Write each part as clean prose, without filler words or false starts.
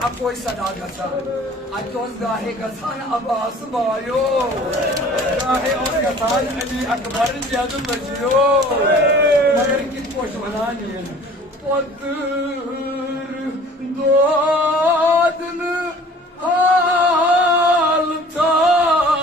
Apoy sada gazan, atos gahe gazan Abbas bayo, gahe os gazan Ali Akbar jadul bajiyo, magar kit posh banani, patur doadn hal tava.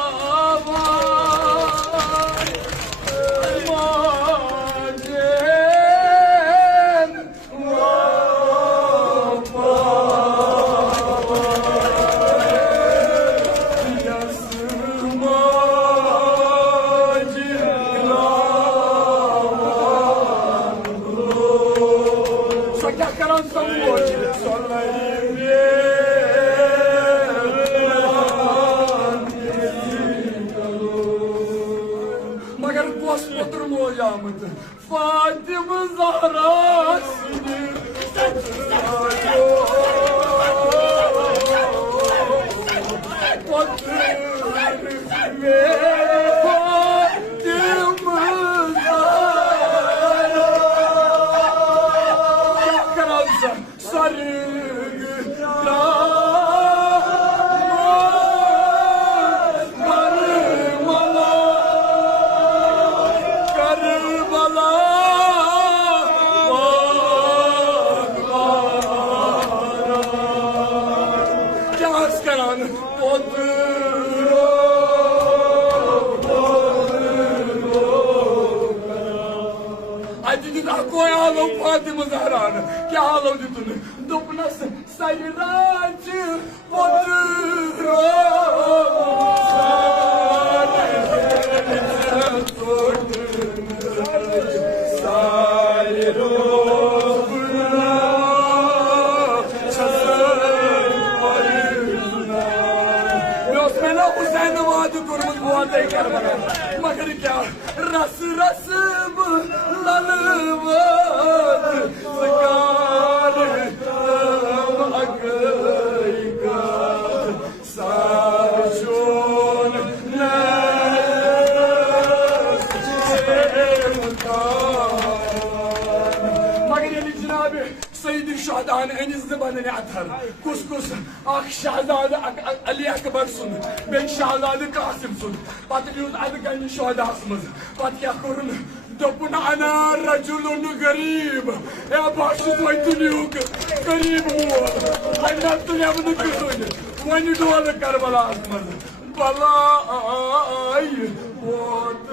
Fatıma Zahra seni Fatıma Zahra'nı ki ağladıydın. Dokunasın sayırancı potro. मगर क्या रस रस ललवत सकार अगैका साशोन मगर ये जनाब सईद शाहदान अनिस ज़बान अतहर कुस अख शहजाद अली अकबर सुन बे शहजाद कासिम सुन पत न्यूज अद गन शहदास मज पत क्या कोरन दोपुन अना रजुलुन गरीब ए बाशु कोई दुनियुक गरीब वो अन्ना तुने बन कुसुन वनि डोल करबला मज बला आई वोत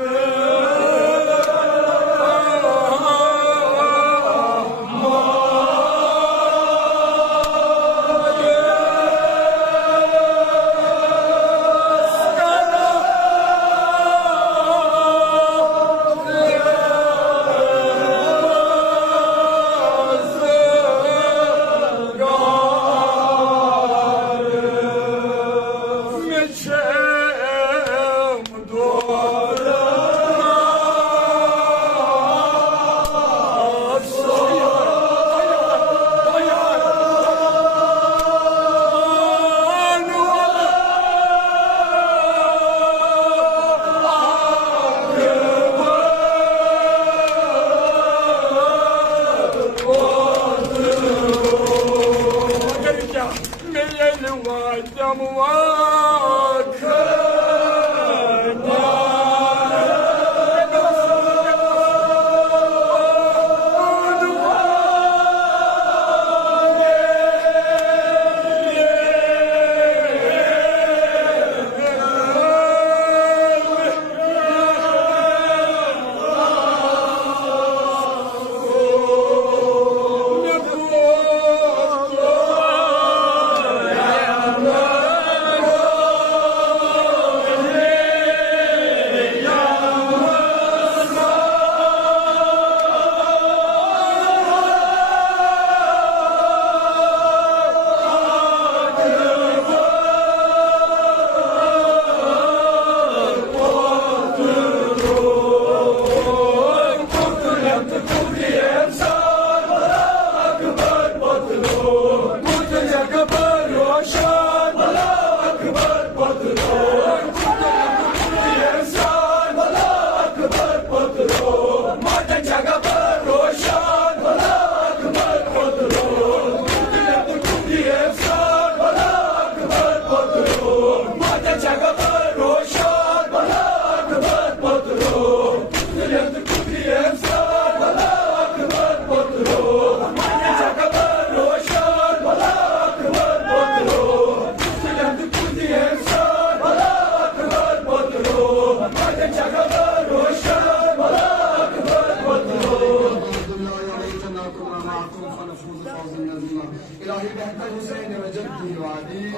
الديواني